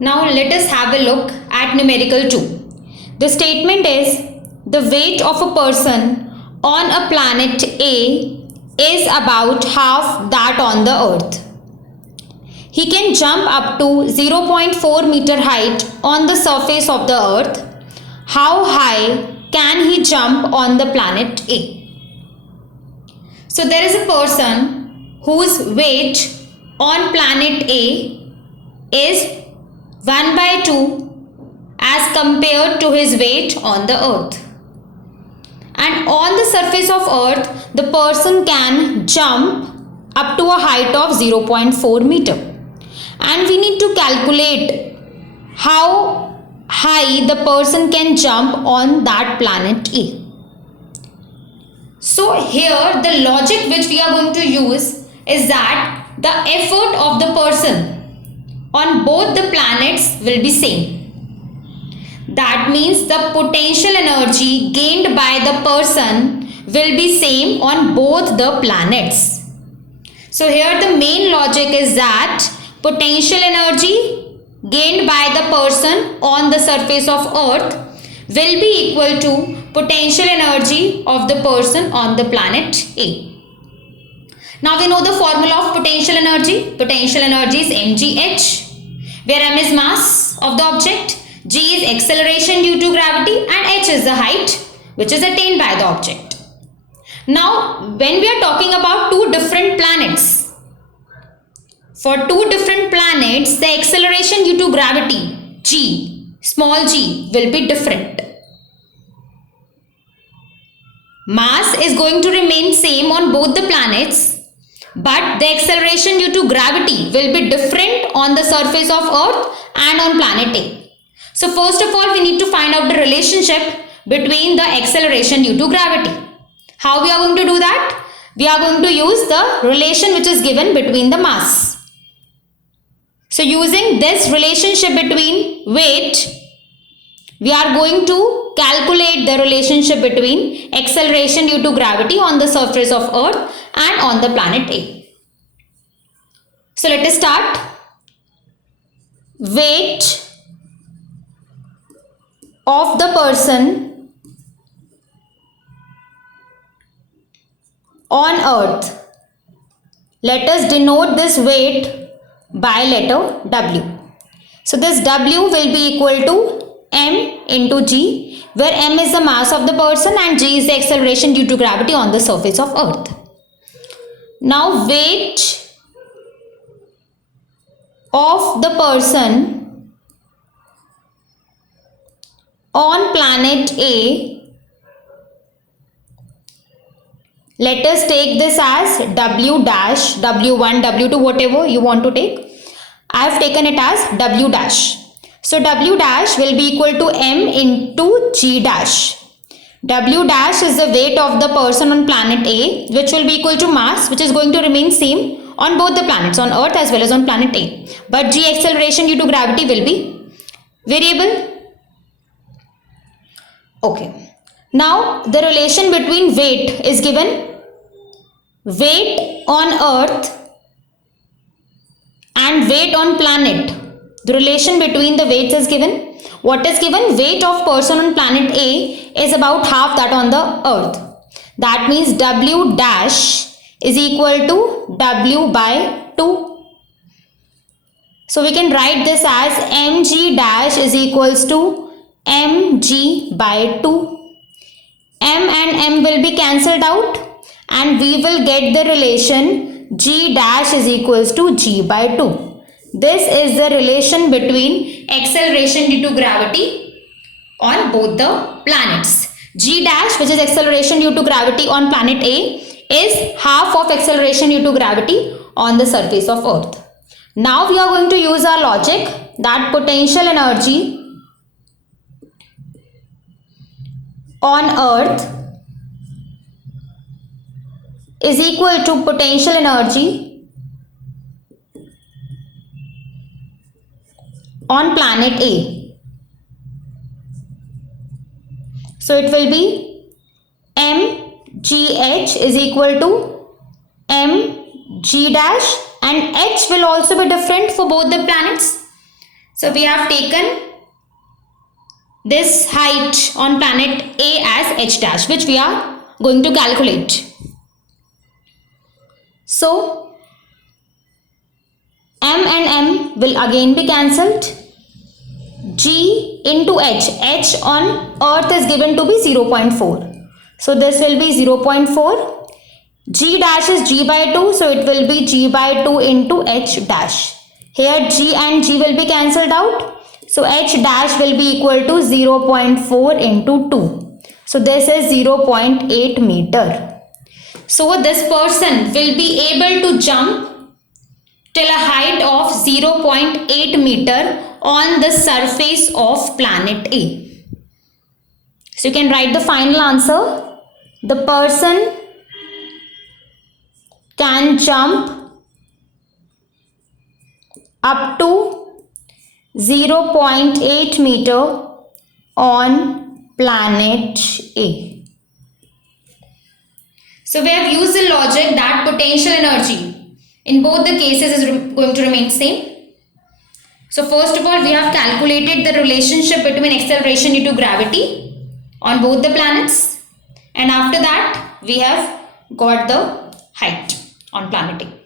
Now let us have a look at numerical 2. The statement is the weight of a person on a planet A is about half that on the earth. He can jump up to 0.4 meter height on the surface of the earth. How high can he jump on the planet A? So there is a person whose weight on planet A is 1 by 2 as compared to his weight on the earth. And on the surface of earth, the person can jump up to a height of 0.4 meter. And we need to calculate how high the person can jump on that planet A. So here the logic which we are going to use is that the effort of the person on both the planets will be same. That means the potential energy gained by the person will be same on both the planets. So here the main logic is that potential energy gained by the person on the surface of earth will be equal to potential energy of the person on the planet A. Now we know the formula of potential energy. Potential energy is mgh, where m is mass of the object, g is acceleration due to gravity, and h is the height which is attained by the object. Now when we are talking about two different planets, for two different planets the acceleration due to gravity g, small g, will be different. Mass is going to remain same on both the planets, but the acceleration due to gravity will be different on the surface of earth and on planet A. So first of all we need to find out the relationship between the acceleration due to gravity. How we are going to do that? We are going to use the relation which is given between the mass. So using this relationship between weight, we are going to calculate the relationship between acceleration due to gravity on the surface of earth and on the planet A. So let us start. Weight of the person on earth. Let us denote this weight by letter W. So this W will be equal to m into g, where m is the mass of the person and g is the acceleration due to gravity on the surface of earth. Now weight of the person on planet A, let us take this as W dash, W1, W2, whatever you want to take. I have taken it as W dash. So W dash will be equal to m into g dash. W dash is the weight of the person on planet A, which will be equal to mass, which is going to remain same on both the planets, on earth as well as on planet A. But g acceleration due to gravity will be variable. Okay. Now the relation between weight is given. Weight on earth and weight on planet. The relation between the weights is given. What is given? Weight of person on planet A is about half that on the earth. That means W dash is equal to W by 2. So we can write this as mg dash is equals to mg by 2. M and m will be cancelled out and we will get the relation g dash is equals to g by 2. This is the relation between acceleration due to gravity on both the planets. G dash, which is acceleration due to gravity on planet A, is half of acceleration due to gravity on the surface of earth. Now we are going to use our logic that potential energy on earth is equal to potential energy on planet A. So it will be mgh is equal to mg dash, and h will also be different for both the planets. So we have taken this height on planet A as h dash, which we are going to calculate. So m and m will again be cancelled. G into h on earth is given to be 0.4. So this will be 0.4. G dash is g by 2, so it will be g by 2 into h dash. Here g and g will be cancelled out. So h dash will be equal to 0.4 into 2. So this is 0.8 meter. So this person will be able to jump till a height of 0.8 meter on the surface of planet A. So you can write the final answer. The person can jump up to 0.8 meter on planet A. So we have used the logic that potential energy in both the cases is going to remain same. So first of all, we have calculated the relationship between acceleration due to gravity on both the planets, and after that we have got the height on planet A.